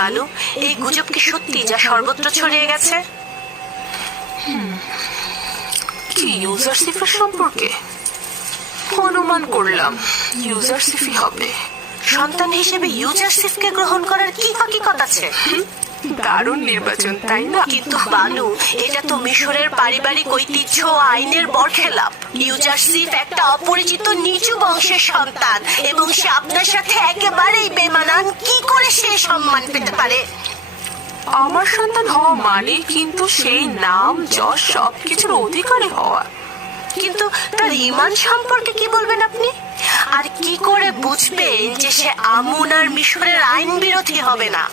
বানু, এই গুজব কি সত্যি যা সর্বত্র ছড়িয়ে গেছে? কি ইউজারশিপের সম্পর্কে? অনুমান করলাম ইউজারশিপই হবে। সন্তান হিসেবে ইউজারশিপকে গ্রহণ করার কি হাকিকত আছে? দারুণ নির্বাচন, তাই না? কিন্তু বানু, এটা তো মিশরের পারিবারিক ঐতিহ্য ও আইনের বরখেলাপ। ইউজারশিপ একটা অপরিচিত নিচু বংশের সন্তান এবং সে আপনার সাথে একেবারেই বেমানান। কি করে সে সম্মান পেতে পারে? আমার সন্তান হওয়া মানে কিন্তু সেই নাম যশ সবকিছুর অধিকারী হওয়া। কিন্তু তার ঈমান সম্পর্কে কি বলবেন আপনি? আর কি করে বুঝবেন যে সে আমুন আর মিশরের আইন বিরোধী হবে না?